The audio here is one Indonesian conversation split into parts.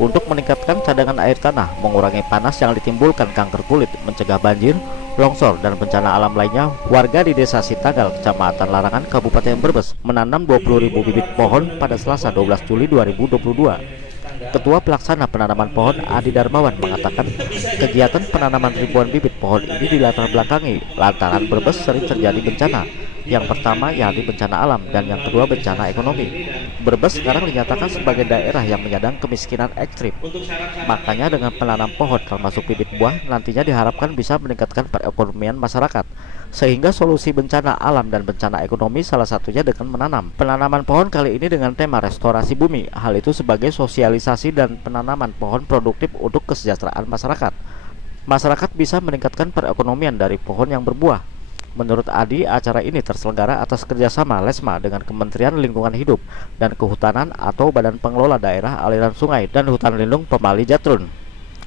untuk meningkatkan cadangan air tanah, mengurangi panas yang ditimbulkan kanker kulit, mencegah banjir, longsor, dan bencana alam lainnya. Warga di Desa Sitagal, Kecamatan Larangan, Kabupaten Brebes menanam 20.000 bibit pohon pada Selasa 12 Juli 2022. Ketua Pelaksana Penanaman Pohon Adi Darmawan mengatakan kegiatan penanaman ribuan bibit pohon ini dilatar belakangi lantaran Brebes sering terjadi bencana. Yang pertama yakni bencana alam dan yang kedua bencana ekonomi. Brebes sekarang dinyatakan sebagai daerah yang menyandang kemiskinan ekstrim. Makanya dengan penanam pohon termasuk bibit buah nantinya diharapkan bisa meningkatkan perekonomian masyarakat. Sehingga solusi bencana alam dan bencana ekonomi salah satunya dengan menanam. Penanaman pohon kali ini dengan tema restorasi bumi. Hal itu sebagai sosialisasi dan penanaman pohon produktif untuk kesejahteraan masyarakat. Masyarakat bisa meningkatkan perekonomian dari pohon yang berbuah. Menurut Adi, acara ini terselenggara atas kerjasama LESMA dengan Kementerian Lingkungan Hidup dan Kehutanan atau Badan Pengelola Daerah Aliran Sungai dan Hutan Lindung Pemali Jatrun.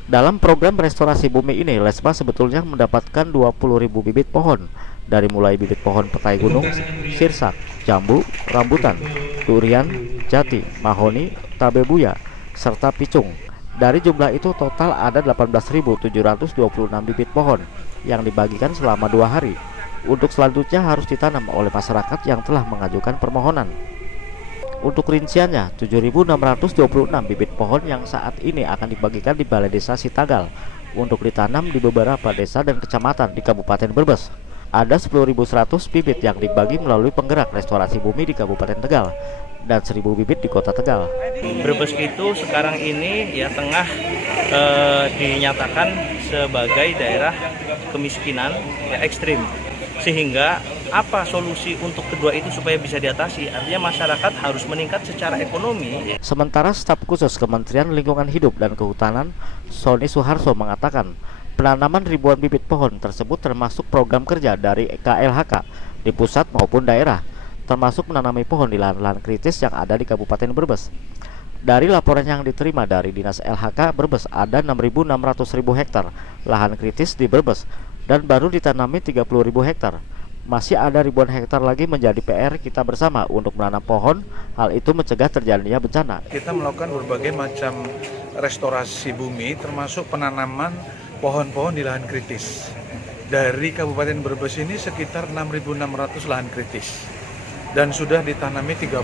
Dalam program restorasi bumi ini, LESMA sebetulnya mendapatkan 20.000 bibit pohon, dari mulai bibit pohon petai gunung, sirsak, jambu, rambutan, durian, jati, mahoni, tabebuya, serta picung. Dari jumlah itu total ada 18.726 bibit pohon yang dibagikan selama 2 hari. Untuk selanjutnya harus ditanam oleh masyarakat yang telah mengajukan permohonan. Untuk rinciannya, 7.626 bibit pohon yang saat ini akan dibagikan di Balai Desa Sitagal untuk ditanam di beberapa desa dan kecamatan di Kabupaten Brebes. Ada 10.100 bibit yang dibagi melalui penggerak restorasi bumi di Kabupaten Tegal dan 1.000 bibit di Kota Tegal. Brebes itu sekarang ini ya tengah dinyatakan sebagai daerah kemiskinan ya ekstrim. Sehingga apa solusi untuk kedua itu supaya bisa diatasi? Artinya masyarakat harus meningkat secara ekonomi. Sementara staf khusus Kementerian Lingkungan Hidup dan Kehutanan, Sony Suharso mengatakan, penanaman ribuan bibit pohon tersebut termasuk program kerja dari KLHK di pusat maupun daerah, termasuk menanami pohon di lahan-lahan kritis yang ada di Kabupaten Brebes. Dari laporan yang diterima dari Dinas LHK Brebes, ada 6.600.000 hektar lahan kritis di Brebes dan baru ditanami 30.000 hektar. Masih ada ribuan hektar lagi menjadi PR kita bersama untuk menanam pohon. Hal itu mencegah terjadinya bencana. Kita melakukan berbagai macam restorasi bumi, termasuk penanaman pohon-pohon di lahan kritis. Dari Kabupaten Brebes ini sekitar 6.600 lahan kritis. Dan sudah ditanami 30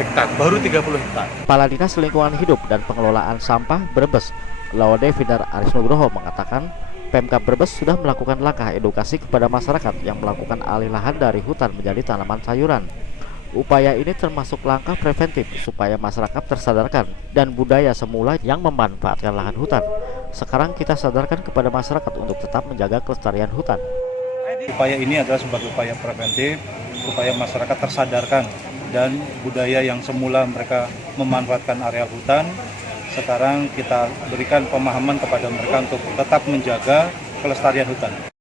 hektar, baru 30 hektar. Kepala Dinas Lingkungan Hidup dan Pengelolaan Sampah Brebes, Laude Vidar Aris Nugroho mengatakan, Pemkab Brebes sudah melakukan langkah edukasi kepada masyarakat yang melakukan alih lahan dari hutan menjadi tanaman sayuran. Upaya ini termasuk langkah preventif supaya masyarakat tersadarkan dan budaya semula yang memanfaatkan lahan hutan. Sekarang kita sadarkan kepada masyarakat untuk tetap menjaga kelestarian hutan. Upaya ini adalah sebagai upaya preventif supaya masyarakat tersadarkan dan budaya yang semula mereka memanfaatkan area hutan, sekarang kita berikan pemahaman kepada mereka untuk tetap menjaga kelestarian hutan.